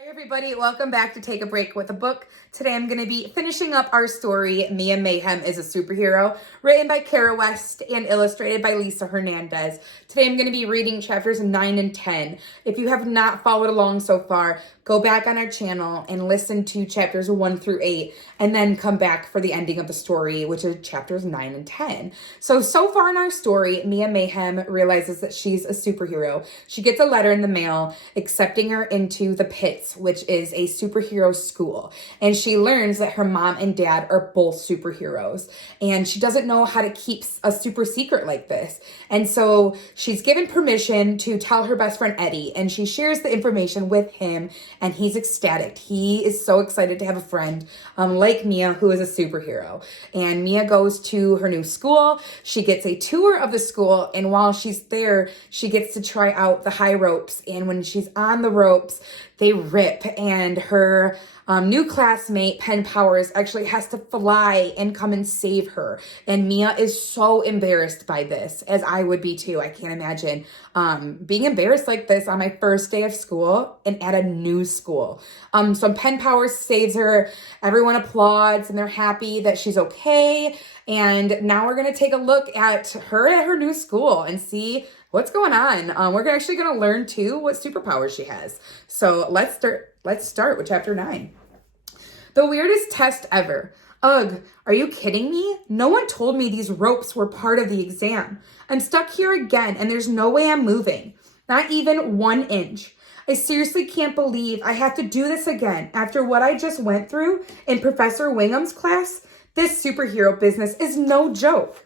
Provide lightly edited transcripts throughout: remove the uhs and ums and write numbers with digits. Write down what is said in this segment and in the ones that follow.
Hi everybody, welcome back to Take a Break with a Book. Today I'm going to be finishing up our story, Mayhem is a Superhero, written by Kara West and illustrated by Leeza Hernandez. Today I'm going to be reading chapters 9 and 10. If you have not followed along so far, go back on our channel and listen to chapters 1 through 8, and then come back for the ending of the story, which is chapters 9 and 10. So far in our story, Mayhem realizes that she's a superhero. She gets a letter in the mail accepting her into the Pits, which is a superhero school. And she learns that her mom and dad are both superheroes. And she doesn't know how to keep a super secret like this. And so she's given permission to tell her best friend Eddie, and she shares the information with him, and he's ecstatic. He is so excited to have a friend like Mia, who is a superhero. And Mia goes to her new school. She gets a tour of the school, and while she's there, she gets to try out the high ropes. And when she's on the ropes, they rip, and her new classmate, Penn Powers, actually has to fly and come and save her. And Mia is so embarrassed by this, as I would be too. I can't imagine being embarrassed like this on my first day of school and at a new school. So Penn Powers saves her. Everyone applauds, and they're happy that she's okay. And now we're going to take a look at her new school and see what's going on. We're actually going to learn too what superpowers she has. So let's start with chapter 9. The weirdest test ever. Ugh, are you kidding me? No one told me these ropes were part of the exam. I'm stuck here again, and there's no way I'm moving. Not even 1 inch. I seriously can't believe I have to do this again after what I just went through in Professor Wingham's class. This superhero business is no joke.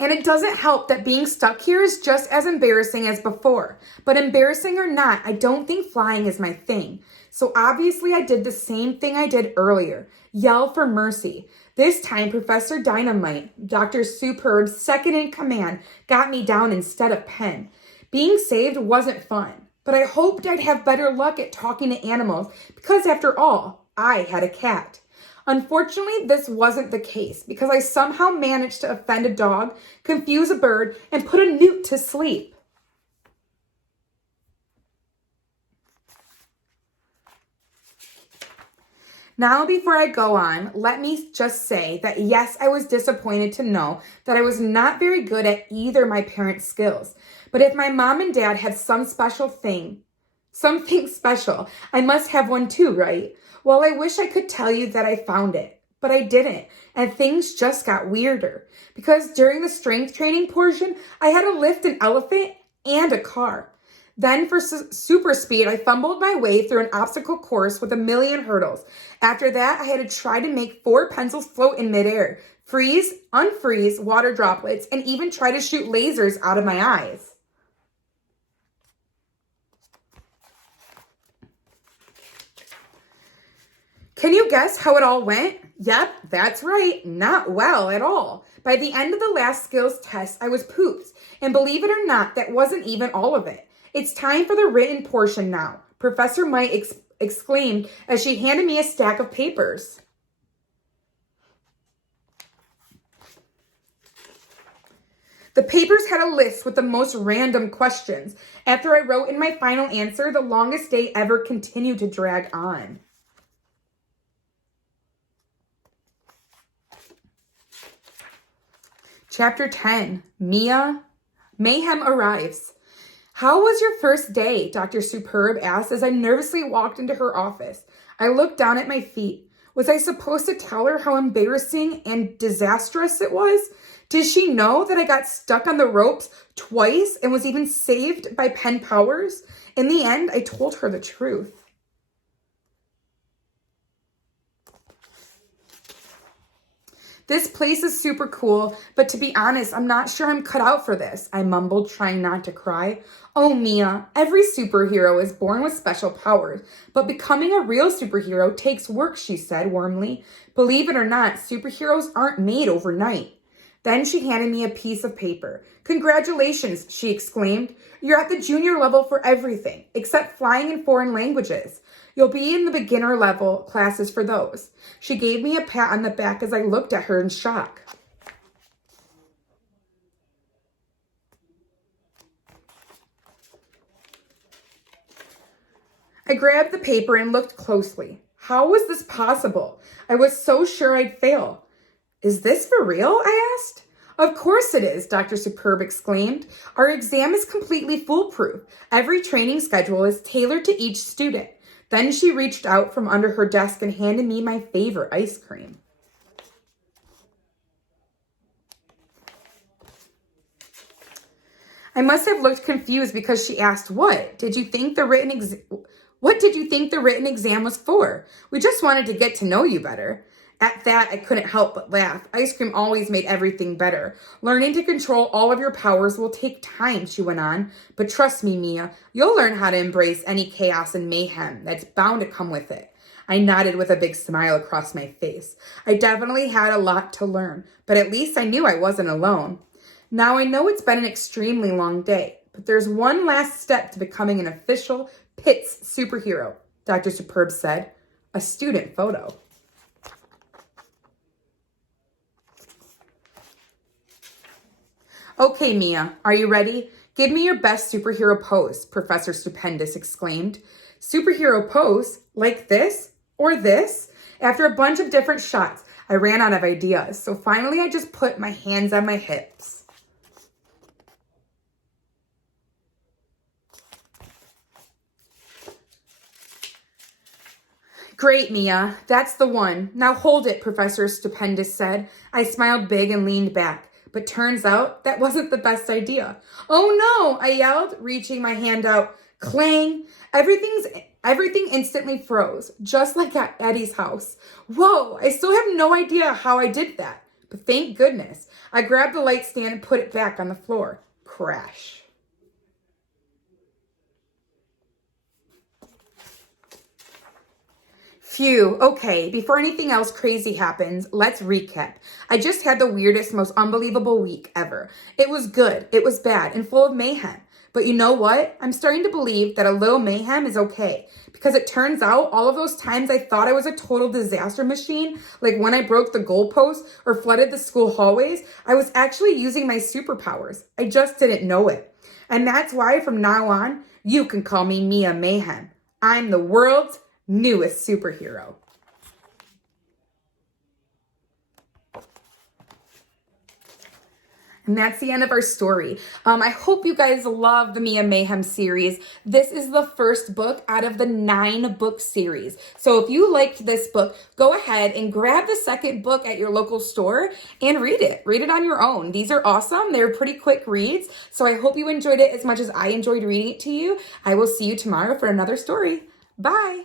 And it doesn't help that being stuck here is just as embarrassing as before. But embarrassing or not, I don't think flying is my thing. So obviously I did the same thing I did earlier. Yell for mercy. This time, Professor Dynamite, Dr. Superb's second in command, got me down instead of Penn. Being saved wasn't fun, but I hoped I'd have better luck at talking to animals because after all, I had a cat. Unfortunately, this wasn't the case because I somehow managed to offend a dog, confuse a bird, and put a newt to sleep. Now, before I go on, let me just say that yes, I was disappointed to know that I was not very good at either my parents' skills. But if my mom and dad had something special, I must have one too, right? Well, I wish I could tell you that I found it, but I didn't, and things just got weirder. Because during the strength training portion, I had to lift an elephant and a car. Then for super speed, I fumbled my way through an obstacle course with a million hurdles. After that, I had to try to make 4 pencils float in midair, freeze, unfreeze, water droplets, and even try to shoot lasers out of my eyes. Can you guess how it all went? Yep, that's right. Not well at all. By the end of the last skills test, I was pooped. And believe it or not, that wasn't even all of it. It's time for the written portion now, Professor Mike exclaimed as she handed me a stack of papers. The papers had a list with the most random questions. After I wrote in my final answer, the longest day ever continued to drag on. Chapter 10, Mayhem arrives. How was your first day? Dr. Superb asked as I nervously walked into her office. I looked down at my feet. Was I supposed to tell her how embarrassing and disastrous it was? Did she know that I got stuck on the ropes twice and was even saved by Penn Powers? In the end, I told her the truth. This place is super cool, but to be honest, I'm not sure I'm cut out for this, I mumbled, trying not to cry. Oh, Mia, every superhero is born with special powers, but becoming a real superhero takes work, she said warmly. Believe it or not, superheroes aren't made overnight. Then she handed me a piece of paper. Congratulations, she exclaimed. You're at the junior level for everything, except flying in foreign languages. You'll be in the beginner level classes for those. She gave me a pat on the back as I looked at her in shock. I grabbed the paper and looked closely. How was this possible? I was so sure I'd fail. Is this for real? I asked. Of course it is, Dr. Superb exclaimed. Our exam is completely foolproof. Every training schedule is tailored to each student. Then she reached out from under her desk and handed me my favorite ice cream. I must have looked confused because she asked, What did you think the written exam was for? We just wanted to get to know you better. At that, I couldn't help but laugh. Ice cream always made everything better. Learning to control all of your powers will take time, she went on. But trust me, Mia, you'll learn how to embrace any chaos and mayhem that's bound to come with it. I nodded with a big smile across my face. I definitely had a lot to learn, but at least I knew I wasn't alone. Now I know it's been an extremely long day, but there's one last step to becoming an official Pitts superhero, Dr. Superb said. A student photo. Okay, Mia, are you ready? Give me your best superhero pose, Professor Stupendous exclaimed. Superhero pose? Like this? Or this? After a bunch of different shots, I ran out of ideas, so finally I just put my hands on my hips. Great, Mia. That's the one. Now hold it, Professor Stupendous said. I smiled big and leaned back. But turns out that wasn't the best idea. Oh no, I yelled, reaching my hand out. Clang! Everything instantly froze, just like at Eddie's house. Whoa, I still have no idea how I did that. But thank goodness. I grabbed the light stand and put it back on the floor. Crash. Phew, okay, before anything else crazy happens, let's recap. I just had the weirdest, most unbelievable week ever. It was good, it was bad, and full of mayhem. But you know what? I'm starting to believe that a little mayhem is okay. Because it turns out all of those times I thought I was a total disaster machine, like when I broke the goalpost or flooded the school hallways, I was actually using my superpowers. I just didn't know it. And that's why from now on, you can call me Mia Mayhem. I'm the world's newest superhero. And that's the end of our story. I hope you guys love the Mia Mayhem series. This is the first book out of the 9-book series. So if you liked this book, go ahead and grab the second book at your local store and read it. Read it on your own. These are awesome. They're pretty quick reads. So I hope you enjoyed it as much as I enjoyed reading it to you. I will see you tomorrow for another story. Bye.